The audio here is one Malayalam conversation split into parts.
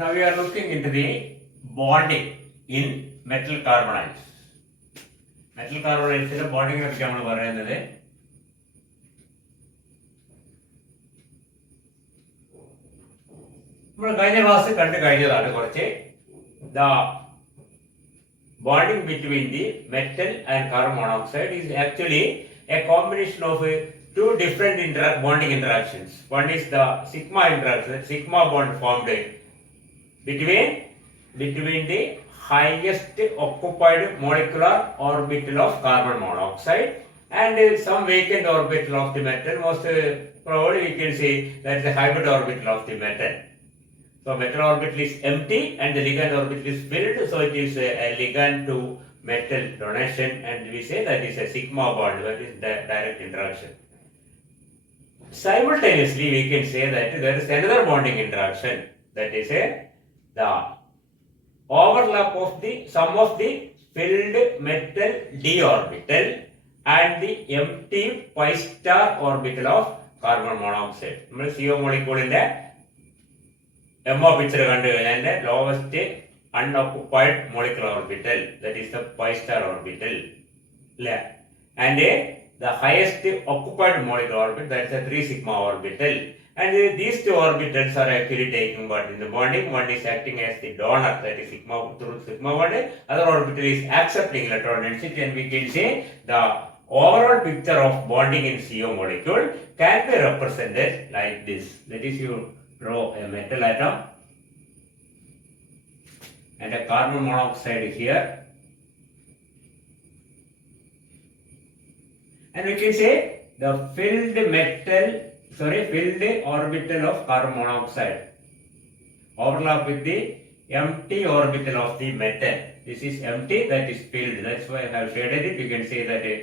Now we are looking into the bonding in metal carbonyls. Metal carbonyls bonding നമ്മൾ പറയുന്നത് നമ്മൾ കഴിഞ്ഞ ക്ലാസ് കണ്ടു കഴിഞ്ഞതാണ് കുറച്ച് the bonding between the metal and carbon monoxide is actually a combination of two different bonding interactions. One is the sigma interaction, sigma bond formed between the highest occupied molecular orbital of carbon monoxide and some vacant orbital of the metal. Most probably we can say that is the hybrid orbital of the metal. So metal orbital is empty and the ligand orbital is filled, so it is a ligand to metal donation, and we say that is a sigma bond, that is the direct interaction. Simultaneously we can say that there is another bonding interaction, that is the overlap of the sum of the filled metal d orbital and the empty pi star orbital of carbon monoxide. നമ്മൾ CO molecule MO picture kandu kayanda lowest unoccupied molecular orbital, that is the pi star orbital, and the highest occupied molecular orbital, that is the 3 sigma orbital. And these two orbitals are actually taking part in the bonding. One is acting as the donor, that is sigma through sigma bond. Other orbital is accepting electron density, and we can say the overall picture of bonding in CO molecule can be represented like this. That is, you draw a metal atom and a carbon monoxide here, and we can say the filled orbital of carbon monoxide overlap with the empty orbital of the metal. This is empty, that is filled. That's why I have shaded it. You can say that it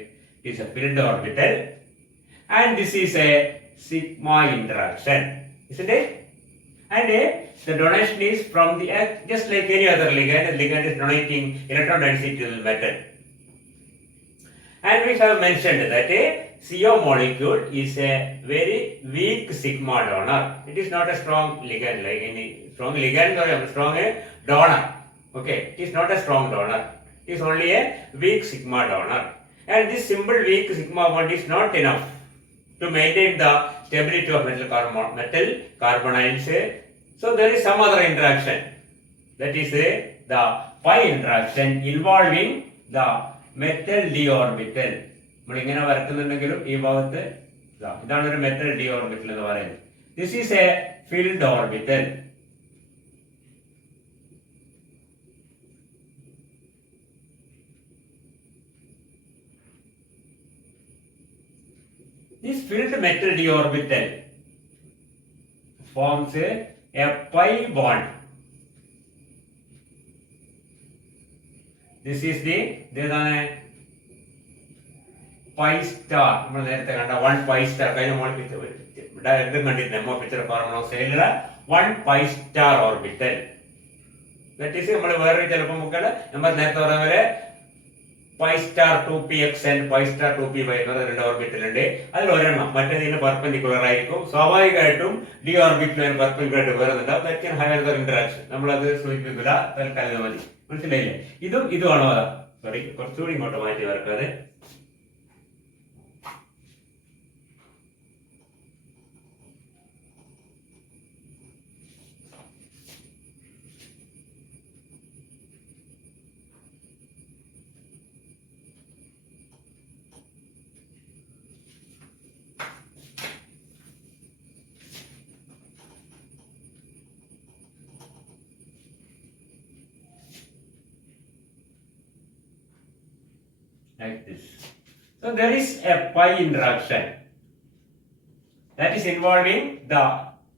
is a filled orbital, and this is a sigma interaction, isn't it? And the donation is from the just like any other ligand. The ligand is donating electron density to the metal. And we have mentioned that a CO molecule is a very weak sigma donor. It is not a strong ligand like any strong ligand or a strong donor. Okay, it is not a strong donor. It is only a weak sigma donor. And this simple weak sigma bond is not enough to maintain the stability of metal carbonyls. So there is some other interaction, that is the pi interaction involving the metal d orbital. നമ്മൾ ഇങ്ങനെ വരക്കുന്നുണ്ടെങ്കിലും ഈ ഭാഗത്ത് ഇതാണ് ഒരു മെറ്റൽ d orbital എന്ന് പറയുന്നത്. This is a filled orbital. This filled metal d orbital forms a pi bond. This is the pi star. നമ്മൾ നേരത്തെ കണ്ട 1 pi star കഴിഞ്ഞ ഡയഗ്രം കണ്ടിട്ടുണ്ട്. MO picture carbon monoxide 1 pi star orbital. That is നമ്മൾ വേറെ ചിലപ്പോൾ നോക്കുകയാണ് നമ്മൾ നേരത്തെ പറഞ്ഞ പോലെ pi star 2px and pi star 2py എന്ന രണ്ട് ഓർബിറ്റൽ ഉണ്ട്. അതിൽ ഒരെണ്ണം മറ്റേതിന് പെർപെൻഡിക്കുലർ ആയിരിക്കും. സ്വാഭാവികമായിട്ടും ഡി ഓർബിറ്റലിന് പെർപെൻഡിക്കുലർ ആയിട്ട് വേറെ ഉണ്ടാവും. That can have another interaction. നമ്മൾ അത് സൂചിപ്പിക്കില്ല, തൽക്കാലം മതി. മനസ്സിലായില്ലേ? ഇതുമാണോ? സോറി, കുറച്ചുകൂടി ഇങ്ങോട്ട് മാറ്റി വരക്കാതെ. Like this. So there is a pi interaction that is involving the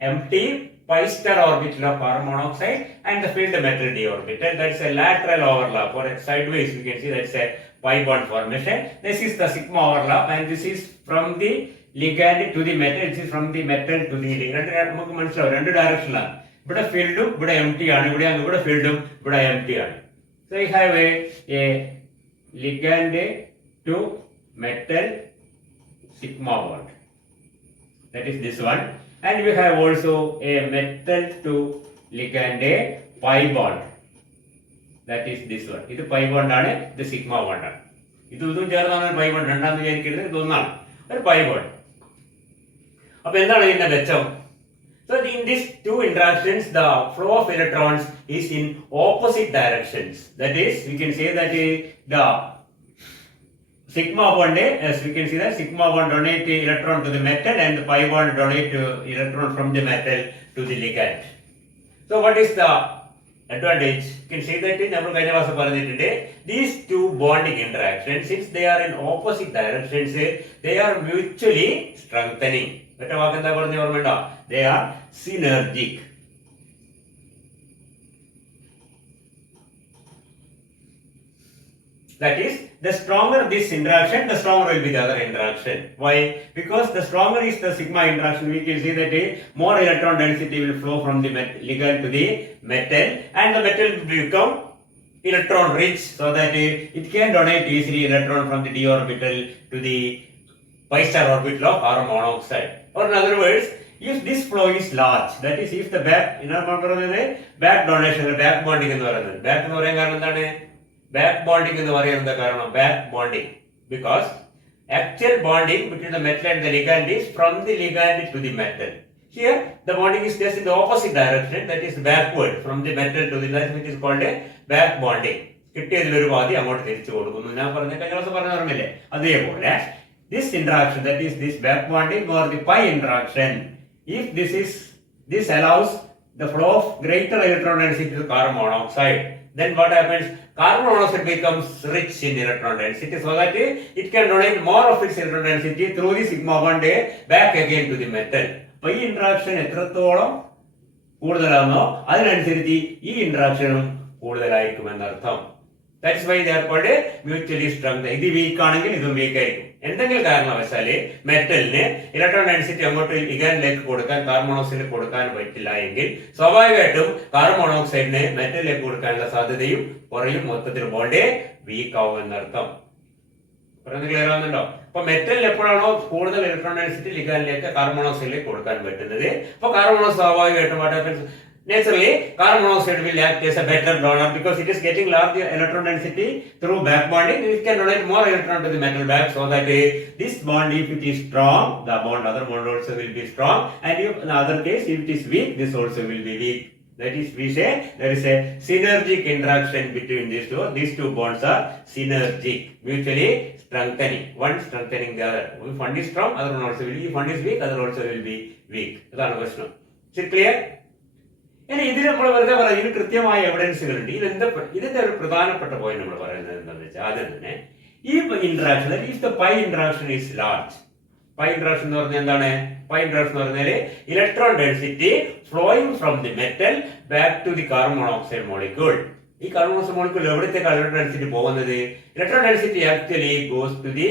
empty pi star orbital of carbon monoxide and the filled metal d orbital. That is a lateral overlap, or sideways you can see that is a pi bond formation. This is the sigma overlap, and this is from the ligand to the metal. This is from the metal to the ligand. നമുക്ക് മനസ്സിലാവും, രണ്ട് ഡയറക്ഷനിലാണ്. ഇവിടെ ഫീൽഡും ഇവിടെ എംപ്റ്റി ആണ്, ഇവിടെ ഫീൽഡും ഇവിടെ എംപ്റ്റി ആണ്. So I have a ligand to metal sigma bond, that is this one, and we have also a metal to ligand pi bond. That is this one. This pi bond ആണ്, ഇത് sigma bond ആണ്. ഇതും ചേർന്നാണ് ഒരു pi bond. രണ്ടാമത് വിചാരിക്കരുത്, ഇതൊന്നാണ് ഒരു pi bond. അപ്പൊ എന്താണ് ഇതിന്റെ മെച്ചം? So in these two interactions, the flow of electrons is in opposite directions. That is, we can say that the sigma bond, as we can see that sigma bond donate electron to the metal and the pi bond donate electron from the metal to the ligand. So what is the advantage? You can say that നമ്മൾ കഴിഞ്ഞ ക്ലാസ്സിൽ പറഞ്ഞിട്ടുണ്ട്, these two bonding interactions, since they are in opposite directions, they are mutually strengthening. ഒറ്റ വാക്ക് എന്താ പറഞ്ഞ ഓർമ്മയുണ്ടോ? They are synergic. That is, the stronger this interaction, the stronger will be the other interaction. Why? Because the stronger is the sigma interaction, we can see that more electron density will flow from the ligand to the metal, and the metal will become electron rich, so that it can donate easily electron from the d orbital to the pi star orbital of carbon monoxide. Or in other words, if this flow is large, that is, if the back donation, back bonding എന്ന് പറയുന്നത്, back എന്ന് പറയാൻ കാരണം എന്താണ്? Back bonding എന്ന് പറയുന്നത് കാരണം back bonding, because actual bonding between the metal and the ligand is from the ligand to the metal. Here the bonding is just in the opposite direction, that is backward from the metal to the ligand, which is called a back bonding. കിട്ടിയതിൽ ഒരു പാതി അങ്ങോട്ട് തിരിച്ചു കൊടുക്കുന്നു. ഞാൻ പറഞ്ഞ കഴിഞ്ഞ ദിവസം പറഞ്ഞ ഓർമ്മയില്ലേ? അതേപോലെ this interaction, that is this back bonding or the pi interaction, if this allows the flow of greater electron density to carbon monoxide, then what happens? Carbon monoxide becomes rich in electron density, so that it can donate more of its electron density through the sigma bond back again to the metal. Pi interaction എത്രത്തോളം കൂടുതലാണോ അതിനനുസരിച്ച് ഈ ഇന്ററാക്ഷനും കൂടുതലായിരിക്കും എന്നർത്ഥം. That's why they are called mutually strengthening. ഇത് വീക്ക് ആണെങ്കിൽ ഇതും വീക്ക് ആയിരിക്കും. എന്തെങ്കിലും കാരണവശാല് മെറ്റലിന് ഇലക്ട്രോൺ ഡെൻസിറ്റി അങ്ങോട്ട് ലിഗാൻഡിലേക്ക് കൊടുക്കാൻ കാർബൺ മോണോക്സൈഡിലേക്ക് കൊടുക്കാൻ പറ്റില്ല എങ്കിൽ സ്വാഭാവികമായിട്ടും കാർബൺ മോണോക്സൈഡിന് മെറ്റലിലേക്ക് കൊടുക്കാനുള്ള സാധ്യതയും കുറയും. മൊത്തത്തിൽ ബോണ്ട് വീക്ക് ആവും എന്നർത്ഥം. പറയുന്നത് ക്ലിയർ ആവുന്നുണ്ടോ? അപ്പൊ മെറ്റലിൽ എപ്പോഴാണോ കൂടുതൽ ഇലക്ട്രോൺ ഡെൻസിറ്റി ലിഗാൻഡിലേക്ക് കാർബൺ മോണോക്സൈഡിലേക്ക് കൊടുക്കാൻ പറ്റുന്നത്, അപ്പൊ കാർബൺ മോണോക്സൈഡ് സ്വാഭാവികമായിട്ടും naturally carbon monoxide will act as a better donor, because it is getting larger electron density through back bonding. It can donate more electron to the metal back, so that this bond, if it is strong, the other bond also will be strong, and if in other case if it is weak, this also will be weak. That is, we say there is a synergic interaction between these two. These two bonds are synergic, mutually strengthening, one strengthening the other. If one is strong, other one also will be. If one is weak, other also will be weak. That's the question. Is it clear? ഇനി ഇതിന് നമ്മൾ വെറുതെ പറയാം, ഇതിന് കൃത്യമായ എവിഡൻസുകളുണ്ട്. ഇതിന്റെ ഒരു പ്രധാനപ്പെട്ട പോയിന്റ് നമ്മൾ പറയുന്നത് എന്താണെന്ന് വെച്ചാൽ, ആദ്യം തന്നെ ഈ interaction, if the pi interaction is large. Pi interaction എന്ന് പറഞ്ഞാൽ എന്താണ്? പൈ ഇന്ററാക്ഷൻ എന്ന് പറഞ്ഞാൽ electron density flowing from the metal back to the carbon monoxide molecule. ഈ കാർബൺ മോണോക്സൈഡ് മോളിക്യൂൾ എവിടത്തേക്ക് ഇലക്ട്രോൺ ഡെൻസിറ്റി പോകുന്നത്? Electron density actually goes to the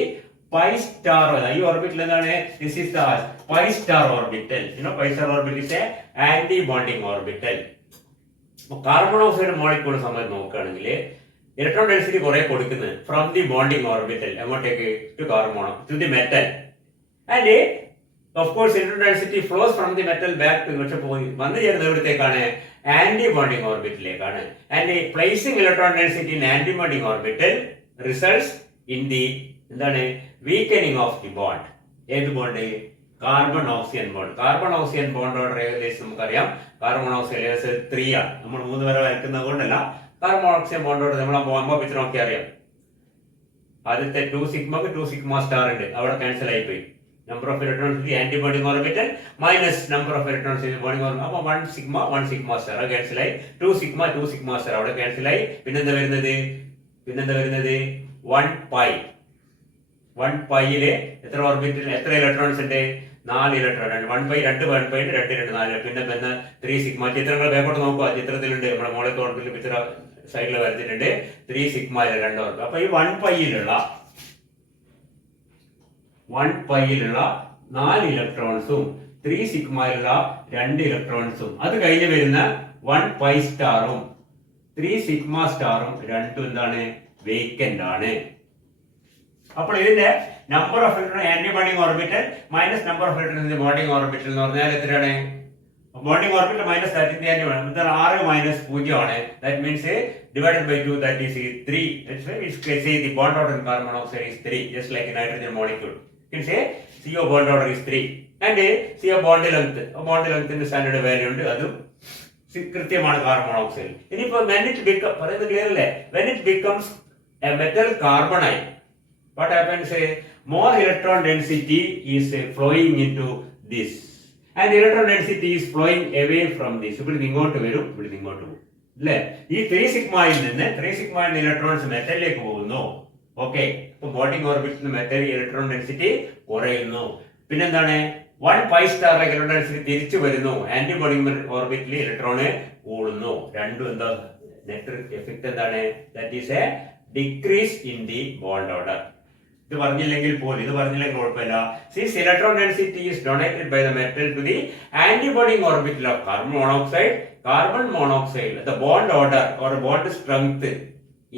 pi star. ഈ ഓർബിറ്റൽ എന്താണ്? This is the pi star orbital. Pi star orbital is a anti bonding orbital. Carbon monoxide molecule സംബന്ധിച്ച് നോക്കുകയാണെങ്കിൽ ഇലക്ട്രോൺ ഡെൻസിറ്റി കുറെ കൊടുക്കുന്നത് ഫ്രം ദി ബോണ്ടിങ് ഓർബിറ്റൽ എങ്ങോട്ടേക്ക്? To carbon to the metal. And of course electron density flows from the metal back to, പക്ഷെ വന്നു ചേരുന്നത് എവിടത്തേക്കാണ്? ആന്റി ബോണ്ടിങ് ഓർബിറ്റലിലേക്കാണ്. And placing electron density in anti bonding orbital results in the എന്താണ്? Weakening of the bond. ഏത് bond? Carbon oxygen bond. Carbon oxygen bond order ഏകദേശം നമുക്കറിയാം. കാർബൺ ഓക്സിജൻ ഏകദേശം 3 ആണ്. നമ്മൾ 3 വരെ വരയ്ക്കുന്നത് കൊണ്ടല്ല, കാർബൺ ഓക്സിജൻ ബോണ്ട് ഓർഡർ നമ്മൾ ബോംബോ പിക്ചർ നോക്കി അറിയാം. ആദ്യത്തെ 2 സിഗ്മക്ക് 2 സിഗ്മ സ്റ്റാർ ഉണ്ട്, അവിടെ ക്യാൻസൽ ആയി പോയി. Number of electrons anti bonding orbital minus number of electrons in bonding orbital, അപ്പോൾ 1 സിഗ്മ സ്റ്റാർ ക്യാൻസൽ ആയി. 2 സിഗ്മ സ്റ്റാർ അവിടെ ക്യാൻസൽ ആയി. പിന്നെന്താ വരുന്നത്? 1 പൈ. 1 പൈയില് എത്ര ഓർബിറ്റൽ, എത്ര ഇലക്ട്രോൺസ് ഉണ്ട്? 4 ഇലക്ട്രോൺ. 1 പൈ 2 4. പിന്നെ 3 സിഗ്മ. ചിത്രങ്ങൾ ബാക്കോട്ട് നോക്കുക, ചിത്രത്തിലുണ്ട്. നമ്മുടെ മോളിക്യൂൾ ഓർബിറ്റൽ പിക്ചർ സൈഡിൽ വരച്ചിട്ടുണ്ട്. 3 സിഗ്മ 2 ഓർബിറ്റൽ. അപ്പൊ ഈ 1 പൈയിലുള്ള 4 ഇലക്ട്രോൺസും 3 സിഗ്മയിലുള്ള 2 ഇലക്ട്രോൺസും, അത് കഴിഞ്ഞ് വരുന്ന 1 പൈ സ്റ്റാറും 3 സിഗ്മ സ്റ്റാറും രണ്ടും എന്താണ്? വേക്കന്റ് ആണ്. അപ്പോൾ ഇതിന്റെ number of electron anti bonding orbital minus number of electron in the bonding orbital എന്ന് പറഞ്ഞാൽ എത്രയാണ്? bonding orbital minus 33 ആണ്. 6 minus 0 ആണ്. That means divided by 2, that is 3. That's why we say the bond order in carbon monoxide is 3, just like a nitrogen molecule. You can say CO bond order is 3. And CO bond length in the standard value ഉണ്ട്. അതും കൃത്യമാണ് കാർബൺ മോണോക്സൈഡ്. ഇനിയിപ്പോൾ പറയുന്നത് ക്ലിയർ അല്ലേ? When it becomes a metal carbonide, what happens? More electron density is flowing into this, and electron density is flowing away from this. ഇവിടെ ഇങ്ങോട്ട് വരും, ഇവിടെ ഇങ്ങോട്ട് പോകും അല്ലേ? ഈ 3 സിഗ്മയിൽ നിന്ന് ഇലക്ട്രോൺസ് മെറ്റലിലേക്ക് പോകുന്നു. ഓക്കെ, ഇപ്പൊ ബോണ്ടിങ് ഓർബിറ്റിൽ മെറ്റൽ ഇലക്ട്രോൺ ഡെൻസിറ്റി കുറയുന്നു. പിന്നെന്താണ്? 1 pi സ്റ്റാറിലേക്ക് ഇലക്ട്രോൺ ഡെൻസിറ്റി തിരിച്ചു വരുന്നു. ആന്റി ബോണ്ടിങ് ഓർബിറ്റിൽ ഇലക്ട്രോണ് കൂടുന്നു. രണ്ടും എന്താ നെറ്റ് എഫക്ട് എന്താണ്? That is A decrease in the bond order. ഇത് പറഞ്ഞില്ലെങ്കിൽ കുഴപ്പമില്ല. Since electron density is donated by the metal to the antibonding orbital of carbon monoxide, the bond order or bond strength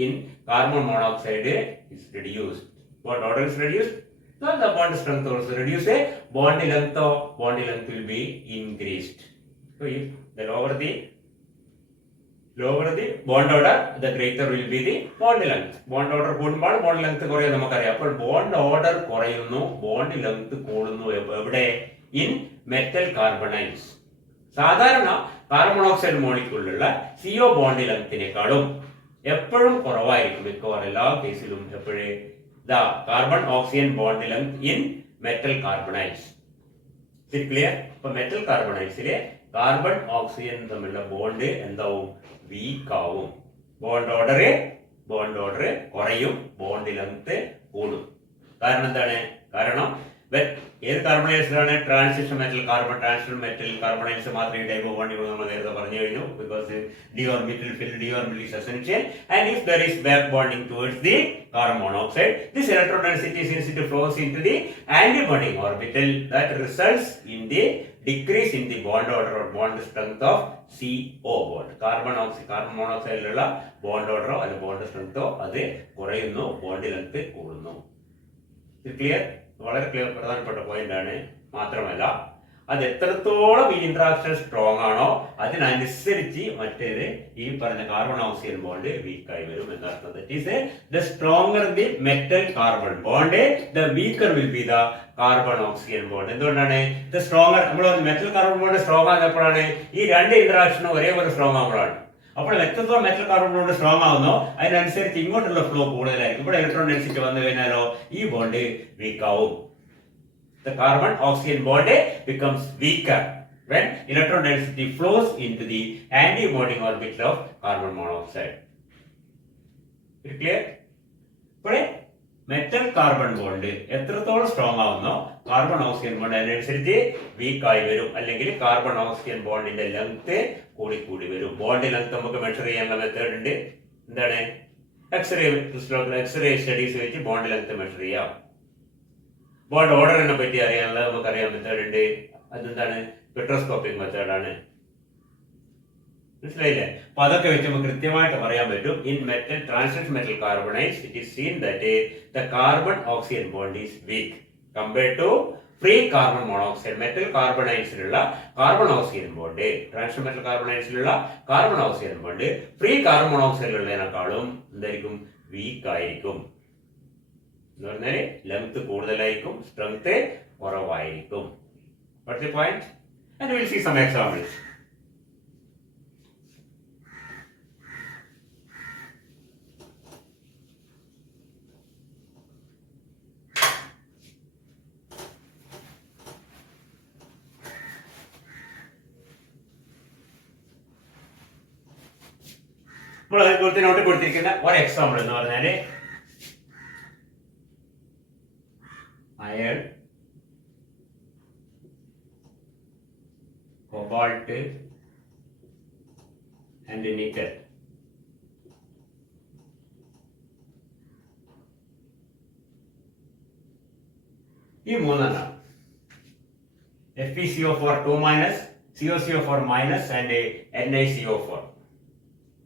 in carbon monoxide is reduced. Bond order is reduced, so the bond strength also reduced. Bond length will be increased. So if the lower the bond order, the greater will be the bond length. Bond order കൂടുമ്പോൾ bond length കുറയും നമുക്കറിയാം. അപ്പോൾ bond order കുറയുന്നു, bond length കൂടുന്നു. എവിടെ? In metal carbonyls. സാധാരണ കാർബൺ മോണോക്സൈഡ് മോളിക്യൂളിലുള്ള CO ബോണ്ട് ലെങ്തിനേക്കാളും എപ്പോഴും കുറവായിരിക്കും. മിക്കവാറും എല്ലാ കേസിലും എപ്പോഴും the carbon oxygen bond length in metal carbonyls. Is it clear? അപ്പോൾ metal carbonylsലെ കാർബൺ ഓക്സിജൻ തമ്മിലുള്ള ബോണ്ട് എന്താവും? വീക്ക് ആവും. ബോണ്ട് ഓർഡർ കുറയും, ബോണ്ട് ലെങ്ത് കൂടും. കാരണം എന്താണ്? കാരണം ഏത് കാർബണൈൽസിലാണ്? ട്രാൻസിഷൻ മെറ്റൽ കാർബണൈൽസ് മാത്രമേ ടൈപ്പ് ഓഫ് ബോണ്ടിങ് നമ്മൾ നേരത്തെ പറഞ്ഞു കഴിഞ്ഞു. Because d orbital is essential, and if there is back bonding towards the carbon monoxide, this electron density since it flows into the antibonding orbital, that results in the decrease in the bond order or bond strength of CO bond. Carbon മോണോക്സൈഡിലുള്ള ബോണ്ട് ഓർഡറോ അല്ല ബോണ്ട് സ്ട്രെങ്തോ അത് കുറയുന്നു, ബോണ്ട് ലെങ്ത് കൂടുന്നു. ക്ലിയർ? വളരെ പ്രധാനപ്പെട്ട പോയിന്റ് ആണ്. മാത്രമല്ല അത് എത്രത്തോളം ഈ ഇന്ററാക്ഷൻ സ്ട്രോങ് ആണോ അതിനനുസരിച്ച് മറ്റേത് ഈ പറഞ്ഞ കാർബൺ ഓക്സിജൻ ബോണ്ട് വീക്കായി വരും എന്നർത്ഥം. That is the stronger the metal carbon bond, the weaker will be the carbon oxygen bond. എന്തുകൊണ്ടാണ്? ദ സ്ട്രോങ്ങർ നമ്മൾ മെറ്റൽ കാർബൺ ബോണ്ട് സ്ട്രോങ് ആകുന്നപ്പോഴാണ് ഈ രണ്ട് ഇന്ററാക്ഷനും ഒരേപോലെ സ്ട്രോങ് ആകുമ്പോഴാണ്. അപ്പോൾ എത്രത്തോളം മെറ്റൽ കാർബൺ ബോണ്ട് സ്ട്രോങ് ആവുന്നോ അതിനനുസരിച്ച് ഇങ്ങോട്ടുള്ള ഫ്ലോ കൂടുതലായിരിക്കും. ഇവിടെ ഇലക്ട്രോൺ ഡെൻസിറ്റി വന്നു കഴിഞ്ഞാലോ ഈ ബോണ്ട് വീക്ക് ആവും. The carbon oxygen bond becomes weaker when electron density flows into the antibonding orbital of carbon monoxide. Is it clear? ഇവിടെ മെറ്റൽ കാർബൺ ബോണ്ട് എത്രത്തോളം സ്ട്രോങ് ആവുന്നോ കാർബൺ ഓക്സിജൻ ബോണ്ട് അതിനനുസരിച്ച് വീക്ക് ആയി വരും, അല്ലെങ്കിൽ കാർബൺ ഓക്സിജൻ ബോണ്ടിന്റെ ലെങ്ത് കൂടി വരും. ബോണ്ട് ലെങ്ത് നമുക്ക് മെഷർ ചെയ്യാനുള്ള മെത്തേഡ് ഉണ്ട്. എന്താണ്? എക്സ്റേ സ്റ്റഡീസ് വെച്ച് ബോണ്ട് ലെങ്ത് മെഷർ ചെയ്യാം. ബോണ്ട് ഓർഡറിനെ പറ്റി അറിയാനുള്ള നമുക്കറിയാം മെത്തേഡ് ഉണ്ട്. അതെന്താണ്? സ്പെക്ട്രോസ്കോപ്പിക് മെത്തേഡാണ്. മനസ്സിലായില്ലേ? അപ്പൊ അതൊക്കെ വെച്ച് നമുക്ക് കൃത്യമായിട്ട് പറയാൻ പറ്റും. In metal transition metal carbonyls it is seen that the carbon oxygen bond is weak compared to free carbon monoxide. Metal കാർബണൈൽസിലുള്ള carbon oxygen bond, transition metal കാർബണൈൽസിലുള്ള carbon oxygen bond free carbon മോണോക്സൈഡിലുള്ളതിനേക്കാളും എന്തായിരിക്കും? വീക്ക് ആയിരിക്കും. എന്ന് പറഞ്ഞാല് ലെങ്ത് കൂടുതലായിരിക്കും, സ്ട്രെങ്ത് കുറവായിരിക്കും. What's the point? And we will see some examples. നമ്മൾ അതുപോലെ നോട്ട് കൊടുത്തിരിക്കുന്ന ഒരു എക്സാമ്പിൾ എന്ന് പറഞ്ഞാല് iron, cobalt and nickel. ഈ മൂന്നെണ്ണം FeCO4 2-, COCO4- and NiCO4.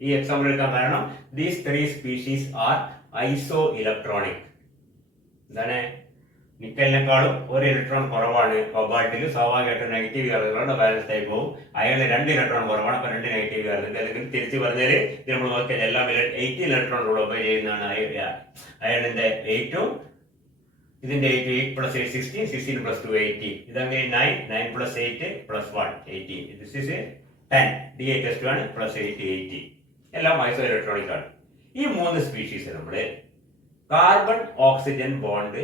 ഈ എക്സാമ്പിൾ എടുക്കാൻ കാരണം these three species are isoelectronic. എന്താണ്? നിക്കലിനേക്കാളും ഒരു ഇലക്ട്രോൺ കുറവാണ് കൊബാൾട്ടിൽ. സ്വാഭാവികമായിട്ടും നെഗറ്റീവ് ചാർജുകളുടെ ബാലൻസ് ആയി പോകും. അയണിൽ 2 ഇലക്ട്രോൺ കുറവാണ്, അപ്പൊ 2 നെഗറ്റീവ് ചാർജ് ഉണ്ട്. അല്ലെങ്കിൽ തിരിച്ച് പറഞ്ഞാൽ ഇത് നമ്മൾ നോക്കിയാൽ എല്ലാം 18 ഇലക്ട്രോൺ റൂൾ ഒബേ ചെയ്യുന്നതാണ്. അയണിന്റെ 8ഉം ഇതിന്റെ 8 പ്ലസ് 8 16, 16 പ്ലസ് 2 18. ഇതങ്ങനെ 9, 9 plus 8 plus 1 18. This is 10. D8S2 ആണ്, പ്ലസ് 8 18. എല്ലാം ഐസോ ഇലക്ട്രോണിക് ആണ്. ഈ 3 സ്പീഷീസ് നമ്മൾ കാർബൺ ഓക്സിജൻ ബോണ്ട്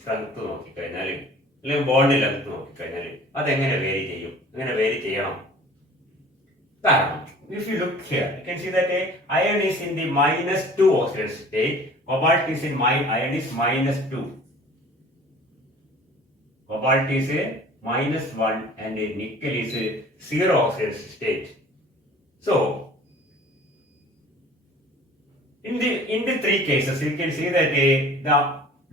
സ്ട്രെങ്ത് നോക്കിക്കഴിഞ്ഞാൽ അല്ലെങ്കിൽ ബോണ്ട് ലെങ്ത് നോക്കിക്കഴിഞ്ഞാൽ അതെങ്ങനെ വേരി ചെയ്യും, എങ്ങനെ വേരി ചെയ്യണം? കാരണം if you look here, you can see that iron is in the -2 oxidation state, cobalt is in iron is -2, cobalt is -1, and nickel is 0 oxidation state. So in the 3 cases, you can see that the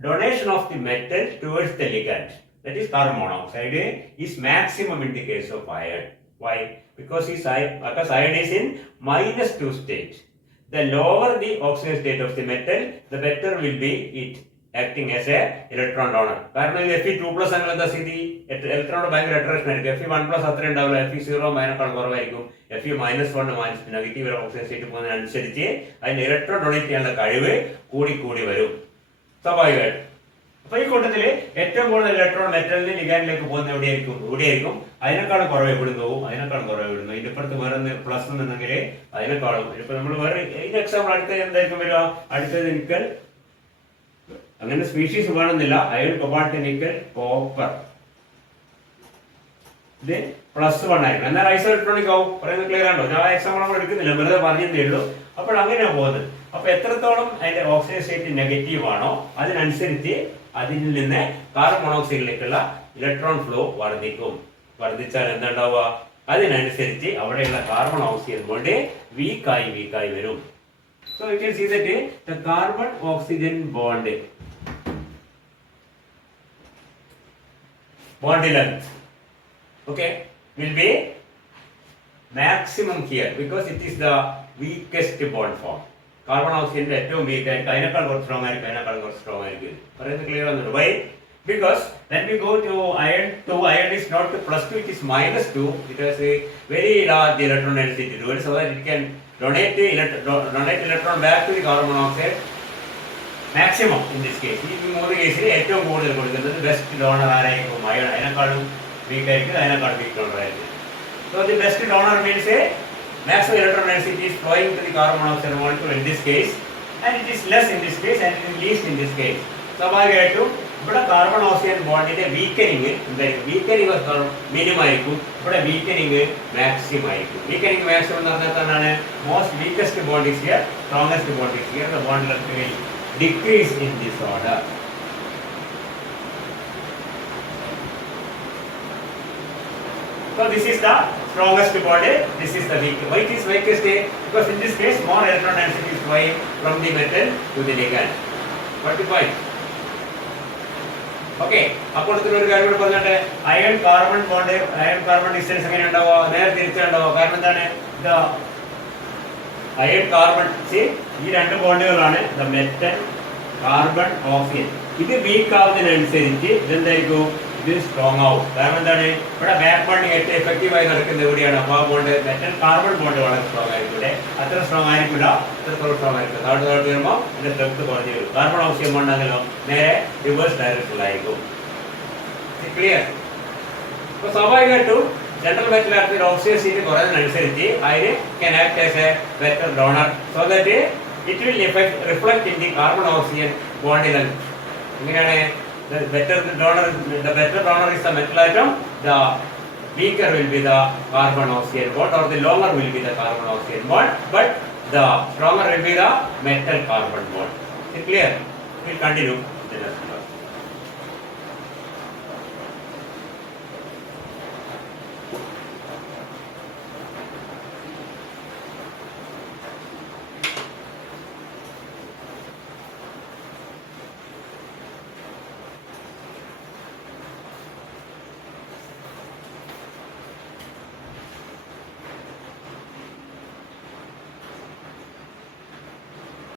donation of the metal towards the ligand, that is carbon monoxide, is maximum in the case of iron. Why? Because iron is in -2 state. The lower the oxidation state of the metal, the better will be it acting as a electron donor. കാരണം ഇത് Fe2+ അങ്ങനെ എന്താ സ്ഥിതി? ഇലക്ട്രോൺ ഭയങ്കര അട്രാക്ഷൻ ആയിരിക്കും. Fe1+ അത്ര ഉണ്ടാവില്ല, Fe0 അതിനേക്കാൾ കുറവായിരിക്കും. Fe-1 നെഗറ്റീവ് ഓക്സിജൻ സ്റ്റേറ്റ് പോകുന്നതിനനുസരിച്ച് അതിന് ഇലക്ട്രോൺ ഡൊണേറ്റ് ചെയ്യാനുള്ള കഴിവ് കൂടി വരും സ്വാഭാവികമായിട്ടും. അപ്പൊ ഈ കൂട്ടത്തില് ഏറ്റവും കൂടുതൽ ഇലക്ട്രോൺ മെറ്റലിന് ലിഗാൻഡിലേക്ക് പോകുന്ന എവിടെയായിരിക്കും? അതിനേക്കാളും കുറവ് എവിടുന്ന് പോകും? അതിനേക്കാളും കുറവ് ഇവിടുന്നു. ഇതിന്റെ ഇപ്പുറത്ത് വേറെ പ്ലസ് എന്നുണ്ടെങ്കിൽ അതിനേക്കാളും. ഇപ്പൊ നമ്മൾ വേറെ ഇതിന് എക്സാമ്പിൾ അടുത്തത് എന്തായിരിക്കും വരിക? അടുത്തത് നിക്കൽ. അങ്ങനെ സ്പീഷീസ് വേണമെന്നില്ല. അയൺ, കൊബാൾട്ട്, നിക്കൽ, കോപ്പർ, ഇത് +1 ആയിരിക്കും. എന്നാൽ ഐസോ ഇലക്ട്രോണിക് ആവും. പറയുന്നത് ക്ലിയർ ആണോ? ഞാൻ എക്സാമ്പിൾ നമ്മൾ എടുക്കുന്നില്ല, വെറുതെ പറഞ്ഞതേ ഉള്ളൂ. അപ്പോൾ അങ്ങനെയാണ് പോകുന്നത്. അപ്പൊ എത്രത്തോളം അതിന്റെ ഓക്സിജൻ സ്റ്റേറ്റ് നെഗറ്റീവ് ആണോ അതിനനുസരിച്ച് അതിൽ നിന്ന് കാർബൺ മോണോക്സൈഡിലേക്കുള്ള ഇലക്ട്രോൺ ഫ്ലോ വർദ്ധിച്ചാൽ എന്താണ്ടാവുക? അതിനനുസരിച്ച് അവിടെയുള്ള കാർബൺ ഓക്സിജൻ ബോണ്ട് വീക്കായി വരും. So you can see that the carbon oxygen bond length will be maximum here because it is the weakest bond form. Carbon ഓക്സിജന്റെ ഏറ്റവും വീക്ക് ആയിട്ട് അതിനേക്കാൾ കുറച്ച് സ്ട്രോങ് ആയിരിക്കും. പറയുന്നത് ക്ലിയർ ആണ്? Why? Because when we go to iron 2, iron is not +2, it is -2. It has a very large electron density to it, so that it can donate electron back to the carbon monoxide maximum in this case. ഈ 3 കേസിൽ ഏറ്റവും കൂടുതൽ കൊടുക്കുന്നത് ബെസ്റ്റ് ഡോണർ ആരായിരിക്കും? അയൺ. അതിനേക്കാളും വീക്ക് ആയിരിക്കും, അതിനേക്കാളും വീക്ക് ഡോണർ ആയിരിക്കും. So the best donor means a maximum electron density is flowing to the carbon monoxide molecule in this case, and it is less in this case and it is least in this case. സ്വാഭാവികമായിട്ടും ഇവിടെ കാർബൺ ഓക്സിജൻ ബോണ്ടിന്റെ വീക്കനിങ് എന്തായിരിക്കും? വീക്കനിങ് മിനിമം ആയിരിക്കും, ഇവിടെ വീക്കനിങ് മാക്സിമം ആയിരിക്കും. വീക്കനിങ് മാക്സിമം എന്ന് പറഞ്ഞാൽ എന്താണ്? Most weakest bond is here, strongest bond is here. The bond length will decrease in this order. So this is the strongest bond, this is the weak. Why it is weakest? Because in this case more electron density is flowing from the metal to the ligand. What the point? Okay. അപ്പോൾ ഒരു കാര്യം കൂടി പറഞ്ഞിട്ട് അയൺ കാർബൺ ഡിസ്റ്റൻസ് എങ്ങനെ ഉണ്ടാവുക? നേരെ തിരിച്ചുണ്ടാവുക. കാരണം എന്താണ്? അയൺ കാർബൺ ഈ 2 ബോണ്ടുകളാണ് ദ മെറ്റൽ കാർബൺ ഓക്സിജൻ. ഇത് വീക്ക് ആവുന്നതിനനുസരിച്ച് ഇതെന്തായിരിക്കും? ഇത് സ്ട്രോങ് ആവും. കാരണം എന്താണ്? ഇവിടെ ബാക്ക് ബോണ്ടിങ് ഏറ്റവും എഫക്റ്റീവായി നടക്കുന്നത് എവിടെയാണ്? അപ്പോൾ ആ ബോണ്ട് മെറ്റൽ കാർബൺ ബോണ്ട് വളരെ സ്ട്രോങ് ആയിരിക്കും. ഇവിടെ അത്ര സ്ട്രോങ് ആയിരിക്കില്ല, അത്രത്തോളം സ്ട്രോങ് ആയിരിക്കും. താഴോട്ട് വരുമ്പോൾ അതിന്റെ സ്ട്രെങ്ത് കുറഞ്ഞു വരും. കാർബൺ ഓക്സിജൻ ബോണ്ടാണെങ്കിലോ നേരെ റിവേഴ്സ് ഡയറക്ഷനിലായിരിക്കും. ക്ലിയർ? അപ്പോൾ സ്വാഭാവികമായിട്ടും ജനറൽ മെറ്റൽ ആണെങ്കിൽ ഓക്സിജൻ സ്റ്റേറ്റ് കുറയുന്നതിനനുസരിച്ച് അതിന് can act as A better donor, so that it will reflect in the carbon oxygen bond length. എങ്ങനെയാണ്? The better donor is the metal atom, the weaker will be the carbon oxygen bond, or the longer will be the carbon oxygen bond, but the stronger will be the metal carbon bond. Is it clear? We will continue.